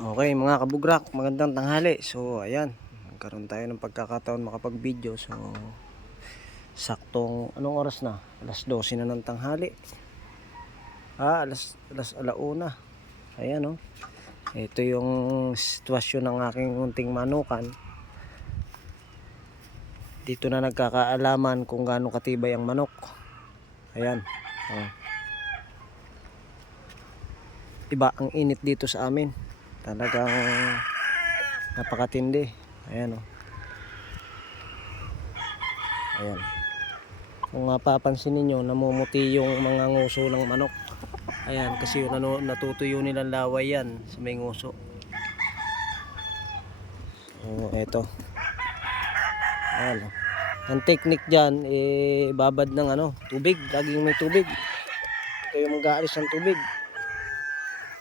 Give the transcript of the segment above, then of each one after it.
Okay mga kabugrak, magandang tanghali. So ayan, nagkaroon tayo ng pagkakataon makapag-video. So saktong anong oras na? Alas 12 na ng tanghali. Alas alauna. Ayan oh. Ito yung sitwasyon ng aking munting manukan. Dito na nagkakaalaman kung gaano katibay ang manok. Ayan. Oh. Iba ang init dito sa amin. Talagang napakatindi. Ayan oh. Ayan. Kung mapapansin niyo, namumuti yung mga nguso ng manok. Ayan, kasi yung natutuyo nilang laway yan sa may nguso. So eto. Ayan oh. Ang technique dyan, babad ng tubig. Laging may tubig. Kayo mag-aalis ng tubig.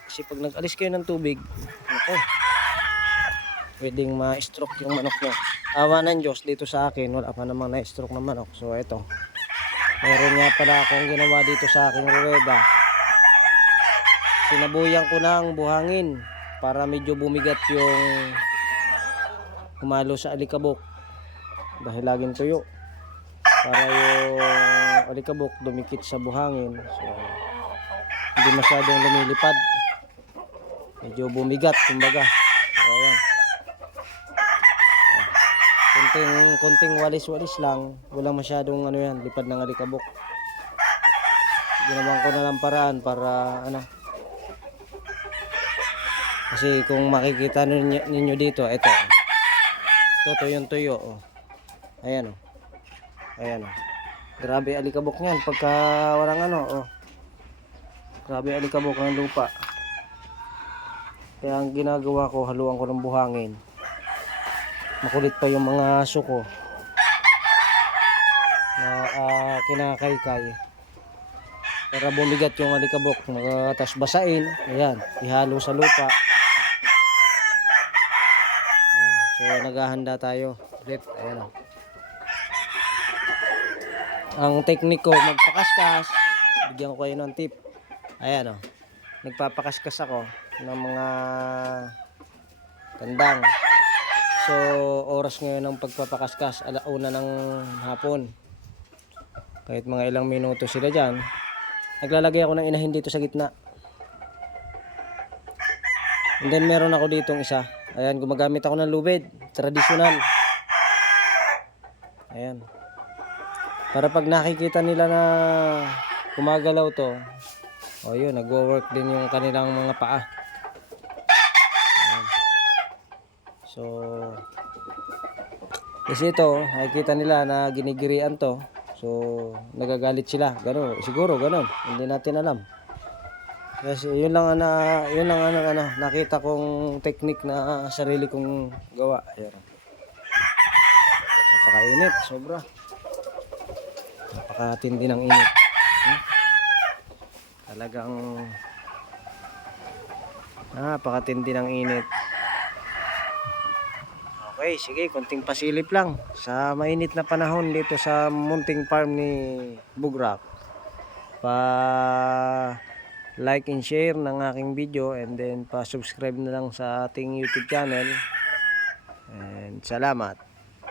Kasi pag nag-alis kayo ng tubig, ako, pwedeng ma-stroke yung manok nyo. Awa ng Diyos, dito sa akin wala pa namang na-stroke ng manok. So eto, meron nga pala akong ginawa dito sa aking ruweda. Sinabuyan ko ng buhangin para medyo bumigat yung humalo sa alikabok, dahil laging tuyo, para yung alikabok dumikit sa buhangin. So hindi masyadong lumilipad, medyo bumigat kumbaga. So ayan, konting walis-walis lang, walang masyadong yan, lipad ng alikabok. Ginawan ko na lang paraan para kasi kung makikita ninyo dito, ito tuyong tuyo oh. Ayan oh. Ayan oh. Grabe alikabok niyan pagka walang oh. Grabe alikabok ng lupa. Kaya ang ginagawa ko, haluan ko ng buhangin. Makulit pa yung mga aso ko na kinakaykay para bumigat yung alikabok. Tapos basain, ayan, ihalo sa lupa. Ayan. So naghahanda tayo ulit. Ayan oh. Ang teknik ko, magpakaskas. Bigyan ko kayo ng tip. Ayan oh. Nagpapakaskas ako ng mga tandang. So oras ngayon ng pagpapakaskas, 1:00 ng hapon. Kahit mga ilang minuto sila dyan, naglalagay ako ng inahin dito sa gitna. And then meron ako ditong isa. Ayan, gumagamit ako ng lubid, tradisyonal. Ayan. Para pag nakikita nila na gumagalaw to, o yun, nagwo-work din yung kanilang mga paa. Ayan. So kasi ito, nakikita nila na ginigirian to. So nagagalit sila. Gano'n, siguro gano'n. Hindi natin alam. Kasi yun lang nakita kong technique na sarili kong gawa. Ayan. Napakainit, sobra. Napakatindi ng init. Talagang napakatindi ng init. Okay, sige, konting pasilip lang sa mainit na panahon dito sa munting farm ni Bugrak. Like and share ng aking video, and then pa-subscribe na lang sa ating YouTube channel. And salamat.